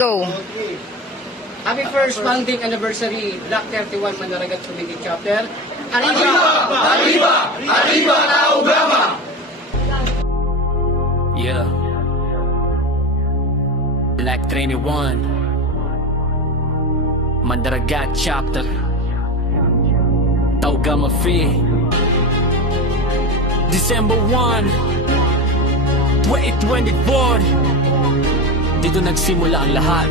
Go. Happy first founding anniversary, Block 31 Manaragat Community Chapter. Arriba! Arriba! Arriba la Ugama! Yeah. Black 31 Mandaragat Chapter Taugama Fee December 1 2024 Dito nagsimula ang lahat.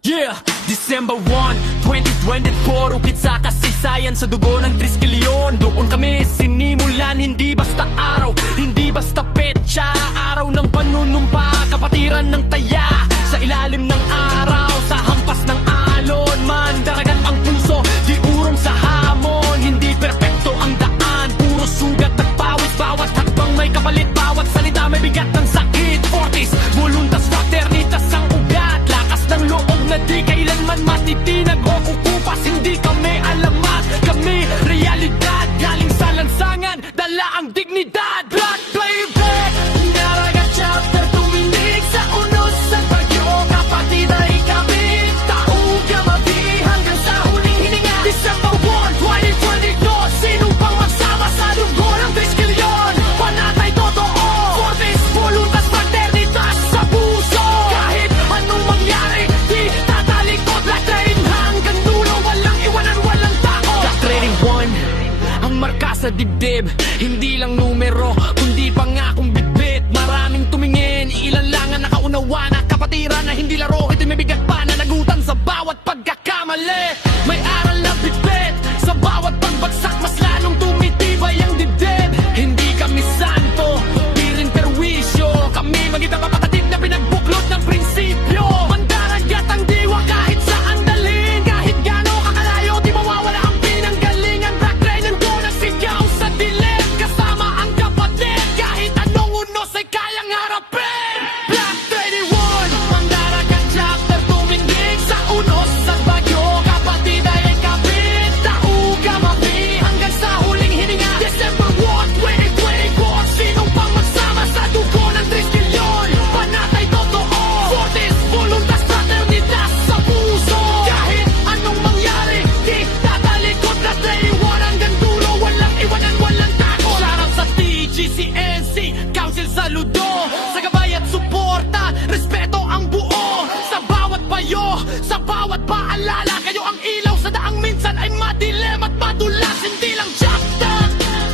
Yeah! December 1, 2024 Ukit sa kasaysayan sa dugo ng Triskelion. Doon kami sinimulan, hindi basta araw, hindi basta petsa. Araw ng panunumpa, kapatiran ng taya. Sa ilalim ng araw, sa hampas ng alon. Mandaragat ang puso, di urong sa hamon. Hindi perpekto ang daan, puro sugat at pawis. Bawat hakbang may kapalit, bawat salita may bigat ng sakit. Fortis, voluntas, fraternitas ang ugat. Lakas ng loob na di kailanman matitinag o kukupas. Hindi kami alamat, kami realidad. Galing sa lansangan, dala ang dignidad. Blood playback, Mandaragat Chapter tuminig sa unos sa bagyo. Kapatid ay kami, tauga mabi hanggang sa huling hininga. December 1, 2022, sino pang magsama sa dugo ng Triskelion? Panatay totoo, Fortis, voluntas, fraternitas sa puso. Kahit anong mangyari, di tatalikod. Black Train hanggang dulo, walang iwanan, walang tako. Black Train 1, ang marka sa dibdib. Hindi lang numero, kundi pangakong bitbit. Maraming tumingin, ilan lang ang nakaunawa na kapatiran na hindi laro. Ito'y may bigat pa na nagutan sa bawat pagkakamali. May aral na bitbit, sa bawat pagbagsak mas lalong tumitibay ang dibdib. Hindi kami santo, di rin perwisyo. Kami maging kapatid na pinagbuklod ng prinsipyo. Mandaragat ang diwa kahit saan dalhin. Kahit gano'ng kakalayo, di mawawala ang pinanggalingan. Black Train nandun nagsigaw sa dilim. Kasama ang kapatid, kahit anong unos ay kayang harapin. Black 31, Mandaragat Chapter tumindig sa unos sa bagyo. Kapatid ay kapit, tauga mabi hanggang sa huling hininga. December 1, 2024, sinong pang magsama sa dugo ng Triskelion? Panatay totoo, Fortis, voluntas, fraternitas sa puso. Kahit anong mangyari, di tatalikod. Black 31 hanggang dulo, walang iwanan, walang tako. Sarap sa TGCNC, Council Saludo. Sa gabay at suporta, respeto ang buo. Sa bawat payo, sa bawat paalala, kayo ang ilaw sa daang minsan ay madilim at madulas. Hindi lang chapter,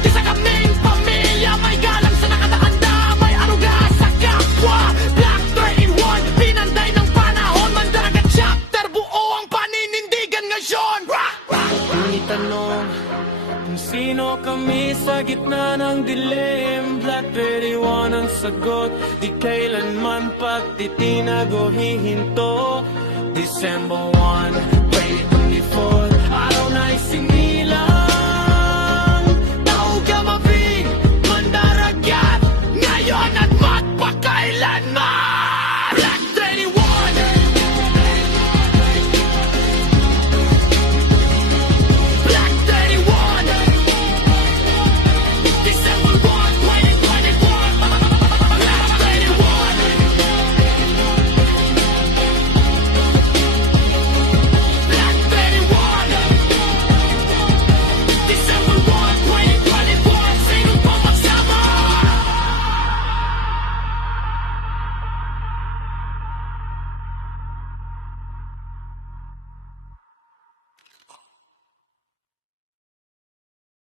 isa kaming pamilya. May galang sa nakataanda, may aruga sa kapwa. Black Train 1, pinanday ng panahon. Mandaragat Chapter, buo ang paninindigan ngayon. Itanong kung sino kami sa gitna ng dilim. Black 31 ang sagot, di kailanman pagtitinag o hihinto. December 1, 2024, araw na isinilang. Tauga mabi, Mandaragat, ngayon at magpakailanman.